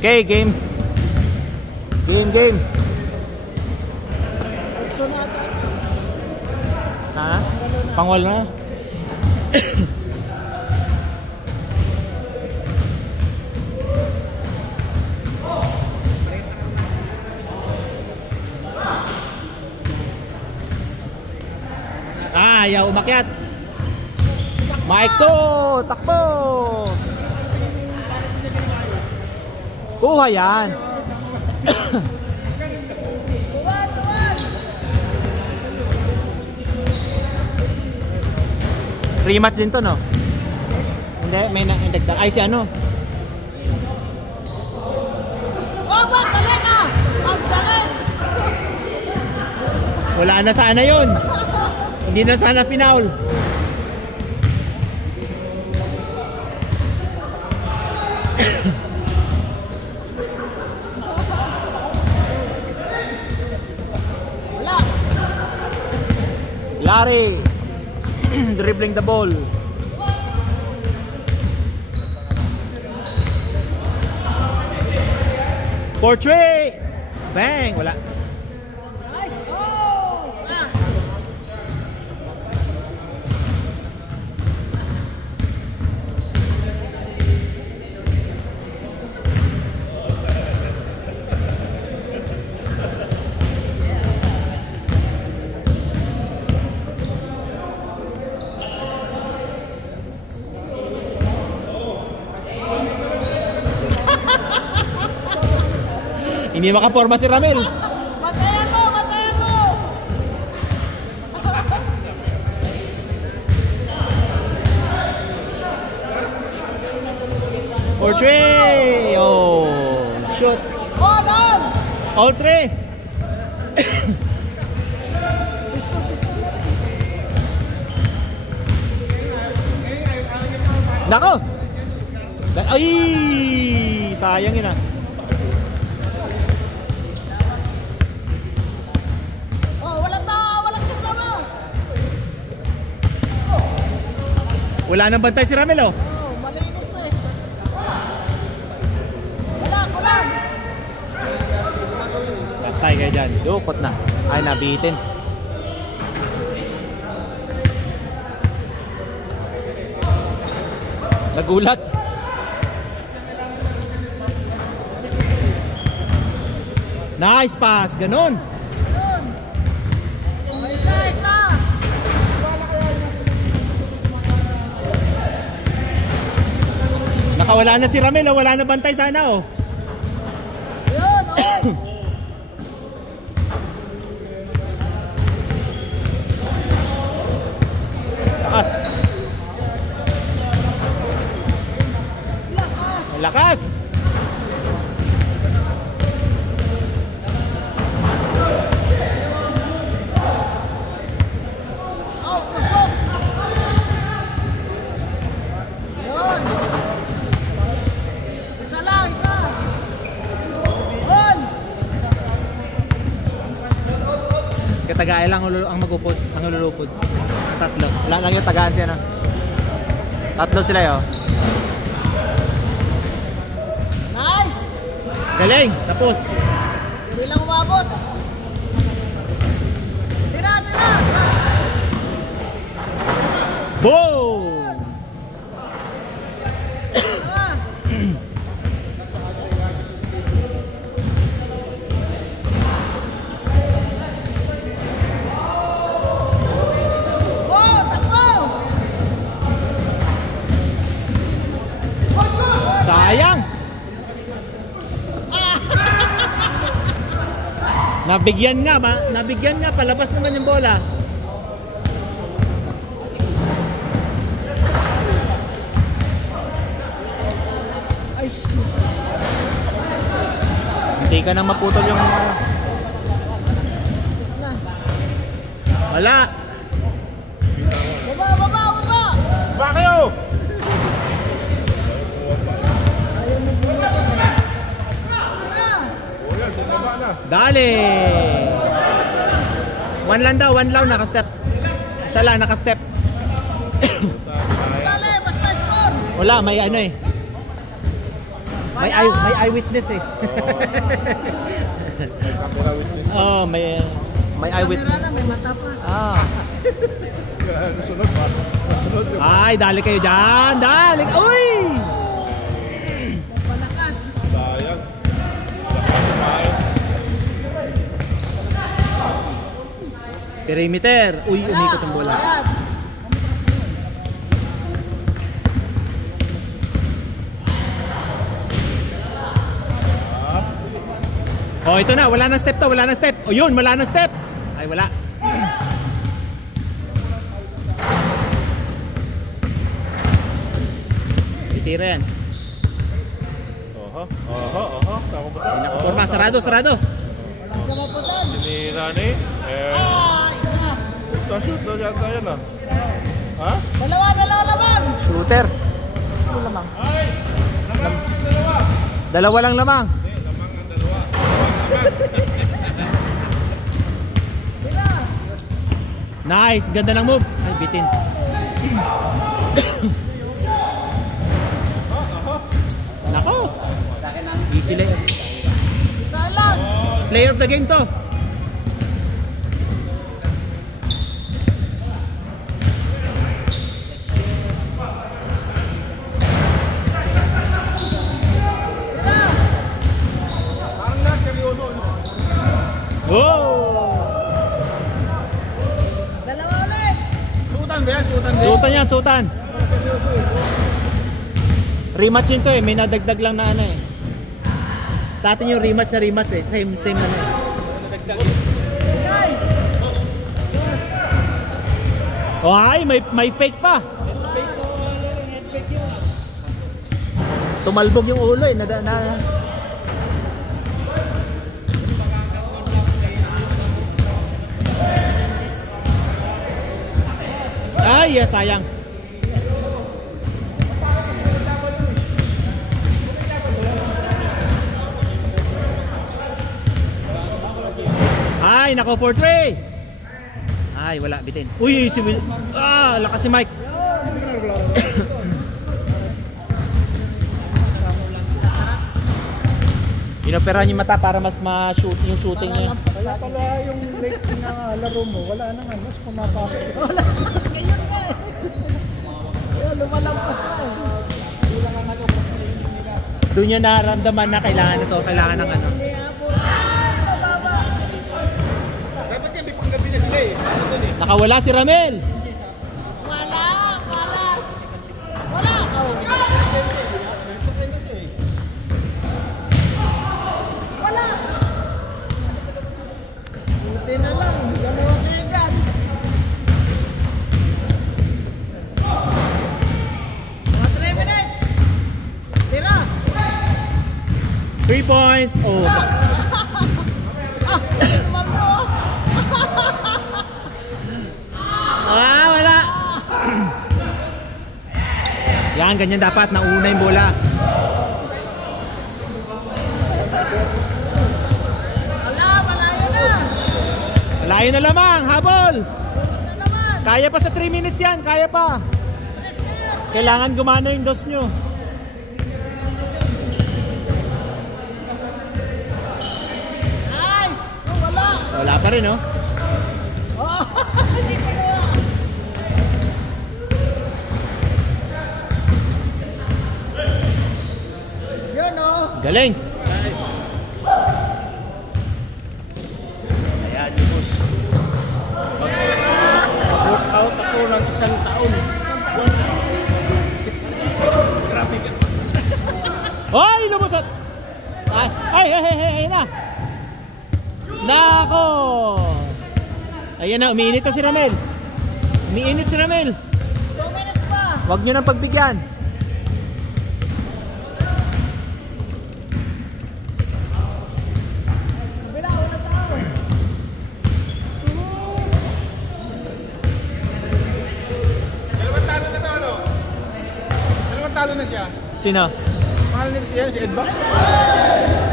Okay, game. Game. Ha? Pangwal na? Ayaw umakyat. Mike to, takbo. Kuha yan. Rematch din to, no? Hindi, may nagdagdag. Ay, si ano? Wala na sana yun. Hindi na sana pinaul. Larry dribbling the ball. For three. Bang, wala. Nice. Hindi makaporma si Ramel. Matayan mo! For three. Oh, shoot. All three. Nako. Ay, sayang yun ah. Wala nang bantay si Ramel, oh. Malinis eh. Kulang. Bantay kayo dyan. Dukot na. Ay, nabitin. Nagulat. Nice pass. Ganon. Isa. Nakawala na si Ramel, oh. Wala na bantay sana, oh. Yun, Lakas. Pusok. Yun. Isa. Yun. Katagaya lang ang magupod, ang lulupod. Tatlo. Wala lang yung tagaan siya, no? Tatlo sila, oh. Nice. Galing. Tapos. Hindi lang umabot. Tira. Boom! Sayang. Nabigyan nga, palabas naman yung bola. Ay, shit. Hindi ka nang maputol yung wala. Baba. Ba kayo? Dali. One lang naka-step. Isa lang naka-step. Dali, basta score. Wala, may ano eh. May eyewitness eh. May camera witness. Oh, may eyewitness. Camera na, may mata pa. Ah. Sunod ba? Sunod yung Ay, dali kayo dyan. Dali. Uy! Palakas. sayang. Perimeter. Uy, umikot ang bola. Ayan. Oh, ito na. Wala na step to. Wala na step. Oh, yun. Wala na step. Ay, wala. Titira yan. Oho, oho, oho. Tama ba? Ay, nakaporma. Sarado, sarado. Wala siya maputan. Sinira ni. Isa. Shoot na yata yan ah. Ha? Dalawa lamang. Shooter. Ano lamang? Dalawa lang lamang. Tira. Nice. Ganda ng move. Ay, bitin. Nako. Easy lang. Isa lang. Player of the game to. Tira. Oh! Dalawa ulit. Sutan ba yan? Sutan Sutan yan, sutan. Rematch yun to eh. May nadagdag lang na ano eh. Sa atin yung rematch na rematch eh. Same ano eh. Bigay. Oh, ay, may fake pa. Tumalbog yung ulo eh. Ay, sayang. Ay, nako for 3. Ay, wala, bitin. Uy, si Will. Ah, lakas ni Mike. Inoperahan yung mata para mas ma-shoot yung shooting niya. Kaya pala yung late na laro mo, wala nang ano, pumapasok. Wala. Ngayon nga eh. Ayun, lumalampas na eh. Doon niya nararamdaman na kailangan ito, kailangan ng ano. Mababa. Dapat yan, may panggabi na sila eh. Ano dun eh? Nakawala si Ramel. Wala. Malas. Wala. Oh. Wala. Buti na lang. Dalawa kayo dyan. Mga 3 minutes. Tira. 3 points. Oh. Tumalbo. Ah, wala. Yan, ganyan dapat. Nauna yung bola. Wala. Malayo na. Layo na lamang. Habol. Sunod na naman. Kaya pa sa 3 minutes yan. Kaya pa. Tres na yan. Kailangan gumana yung dos nyo. Nice. Oh, wala. Wala pa rin, oh. Oh, hindi pa na. Yun oh. Galing. Ayan yung boss. Workout ako ng isang taon. Grabe ka. Ay, lumusot. Ay na. Nako. Ayan na, umiinit na si Ramel. Umiinit si Ramel. 2 minutes pa. Huwag nyo nang pagbigyan. Bila, wala tao. Dalawang talo na to, ano? Dalawang talo na siya. Sino? Mahal nila siya, si Edba?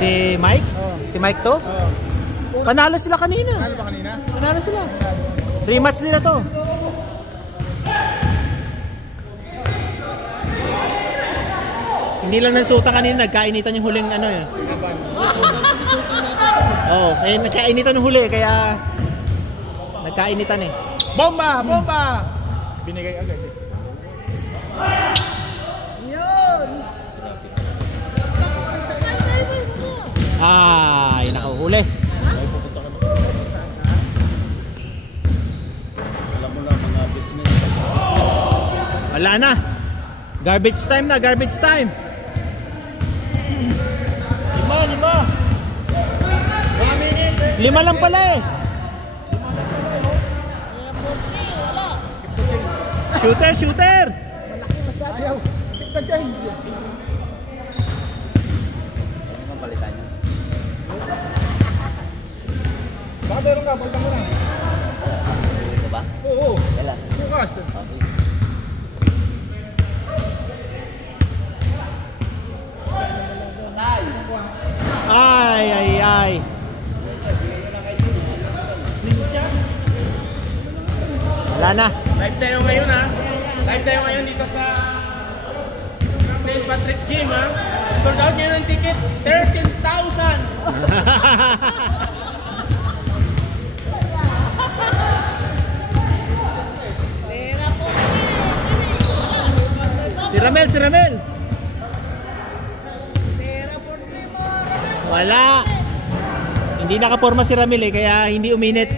Si Mike? Oo. Si Mike to? Oo. Panalo sila kanina. Mahal ba kanina? Panalo sila. Rematch nila to. Hindi Hindi lang nagsuta kanina, nagkainitan yung huling ano eh. Oo, kaya nagkainitan yung huli, kaya nagkainitan eh. Bomba! Bomba! Binigay agad eh. Yun! Ay, nakahuli. Alam mo lang mga business. Wala na. Garbage time na, garbage time. Lima! 1 minute! 5 lang pala eh. Shooter, shooter! Malaki masyado. Ayaw! Tignan dyan! Ano palitan niya? Baka meron ka, palitan mo na. Ito ba? Oo! Kailan? Bukas! Okay. Ay, ay, ay. Wala na. Live tayo ngayon ha. Live tayo ngayon dito sa St. Patrick Gym ha. Sold out ngayon ng ticket, 13,000! Si Ramel, si Ramel. Wala. Hindi nakaporma si Ramel eh, kaya hindi uminit.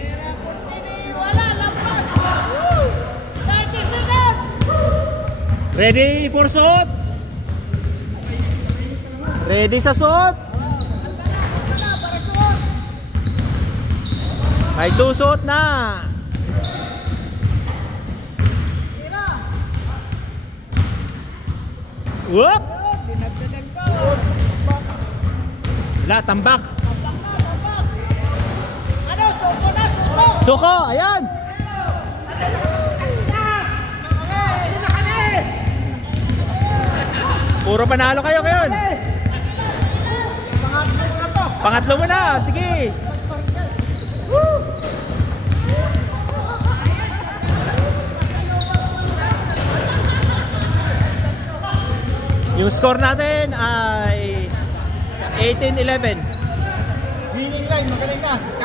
Wala, lampas! 30 seconds! Ready for suot? Ready sa suot? Para suot! May susuot na. Tira! Whoop! Dinagdagan ko! Wala, tambak. Tabak! Ano, suko na, suko! Suko, ayan. Puro panalo kayo ngayon. Pangatlo mo na, sige. Yung score natin ay 18-11. Winning line, magaling na!